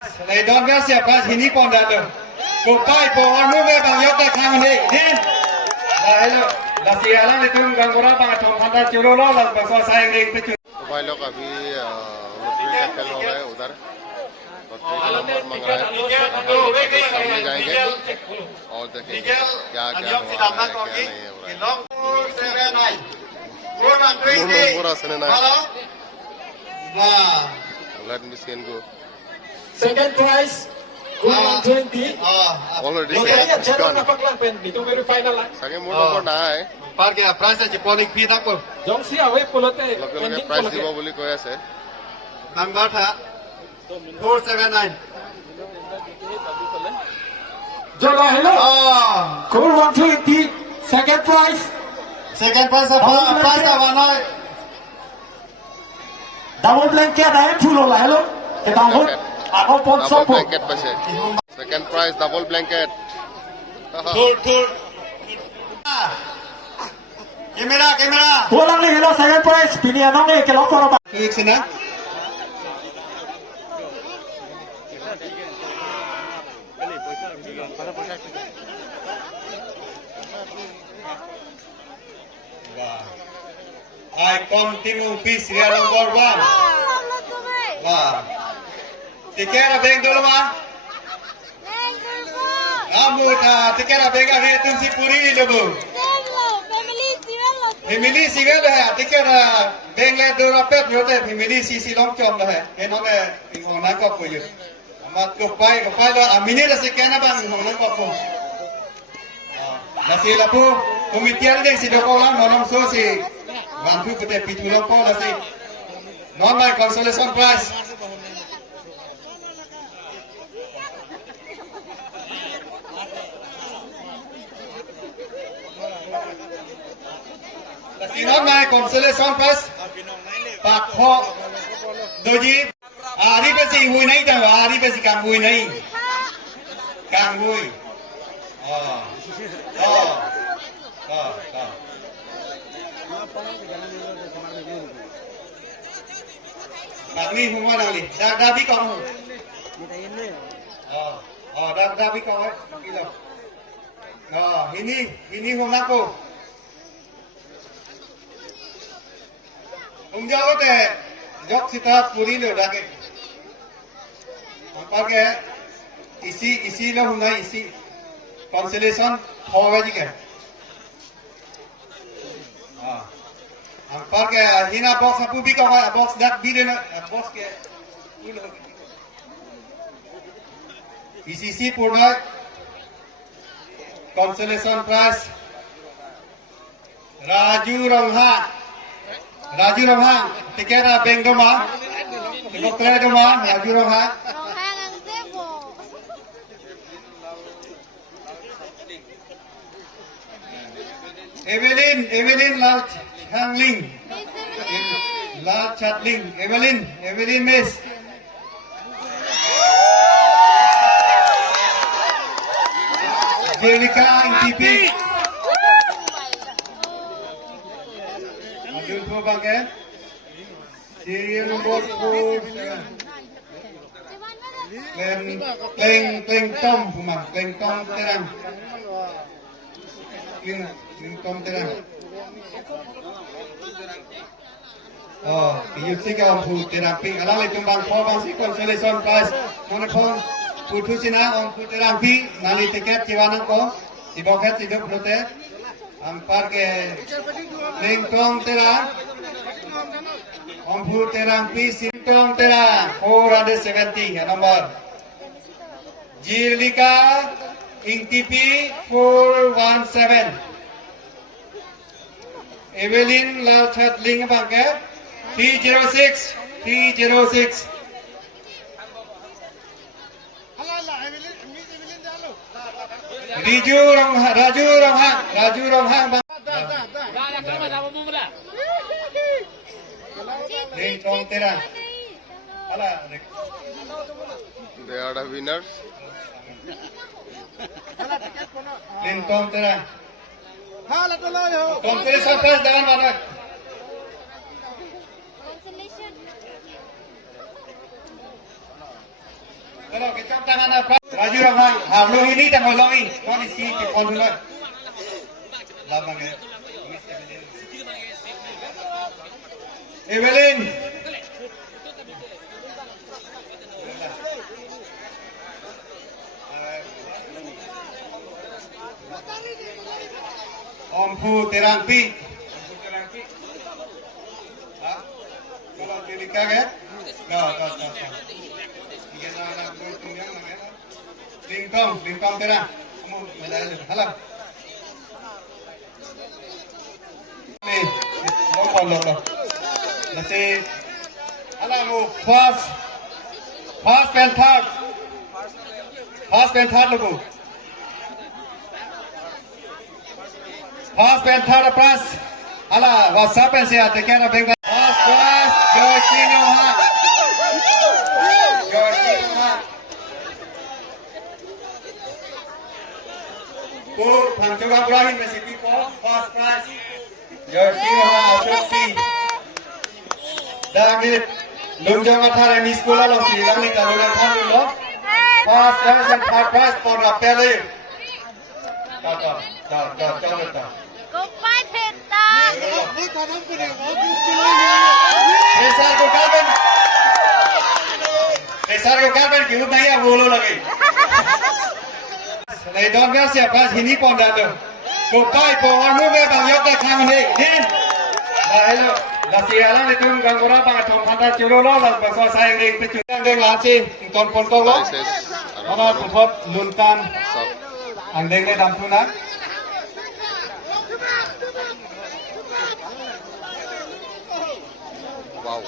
Này đón bé xẹp ra thì ní còn đạt được. Cục tay bộ on move bằng yếu tay khang này đi. Là xì là này tung gần đó bằng thòng thằng ta chiều đó là bằng so sai đi tới. भाई लोग अभी lottery का खेल हो रहा है उधर lottery का नंबर मांग रहा है सामने जाएंगे और देखेंगे क्या क्या हो रहा है क्या नहीं हो रहा है पूरा सने ना let me see and go second prize 120 already it's gone itu very final lah sange more number na hai Par ke price je polling fee tak ko. jong sia we polote loge price dibo boli koi ase Number tha 479. jola hello cool 120 second prize Second prize price apa noi? double blanket ay full lah hello ke bangun ako pon double sopo blanket paise second prize double blanket Tur. Kamera. pulang ni hello second prize pini anong ni ke lokor ba Klik sana. I continue piece real number 1. Wah. Tiket ada beng dulu mah. Kamu tiket ada beng ada tu si puri ni dulu. Family civil है tiket beng le dulu rapet nyote family si long chom dah है. Ini orang orang nak apa je. Amat kepai lo amini dah sekian apa orang nak apa. Nasi lapu komitian deh si dokolang nolong so si Bantu putih pitu loko lah si. Non-my consolation prize. Si non-my consolation prize. Pak Ho Doji. Ari pe si hui nahi tahu. Ari pe si kang hui nahi. Kang hui. Oh. Bang ni semua dah ni. Dah bi kau. Dah bi kau kilo. Ini hôm aku. Jauh deh. Jok kita puri lo dah ke. Apa ke? Isi lo huna isi. Consolation होगा जी क्या हम पर के Hina box अपू भी कहा box that भी देना box के इसी पूर्ण कंसोलेशन प्राइज राजू रंहा टिकट बैंक डोमा टिकट डोमा राजू रंहा Evelyn Lal Changling. Lal Chatling. Evelyn Miss. Jelika ITP. Abdul Purbagan. Serial number 4. Kleng Tom Pumang. Kleng Tom Terang. Kleng Tom Terang. Yusi ka om pu terang pi ala le tumbang pho bang si consolation prize mon phon pu thu sina om pu terang pi nali tiket kiwana ko iboket sidok prote ampar ke Kleng Tom Terang om pu terang pi Sintong Terang 470 number Jirlika ITP 417 Evelyn Lal Chatling bang ke 306 Raju Ronghang bang Kleng Tom Terang they are the winners Kleng Tom Terang Consolation prize dengan mana? Kalau kecap tangan apa? Raju ramai. Harlo ini tak mau ini. Kau isi ke pon dulu. Labang ya. Evelyn. Om Pu Terangpi. Kalau pilihkan ya? No. Lingkong terang. Kamu melaju. Halo. Nih, lo. Masih. Halo, mu first and third. First and third lo bu. First and third prize. Halo, WhatsApp and saya tekan apa yang first prize. Joshinoha. Ku Pangcoba Ibrahim Resipi ko first prize. Joshinoha Ashokti. Dagit Lunjong Athar ni sekolah lo silang ni kalau nak tahu lo. First prize and third prize for Rapele. Jauh. Goodbye, Teta. Besar ko kalben ki ud nahi bolo lagi. Nei don ga se pas hini pon da do. Ko pai po ar mu be bang yok da khang ne. Din. La hello. La siala ne tum gangora bang thong phata churo lo la ba so sai ring pe chu dang la si ton pon ko lo. Ama phot luntan ang deng le dam tu na. Wow.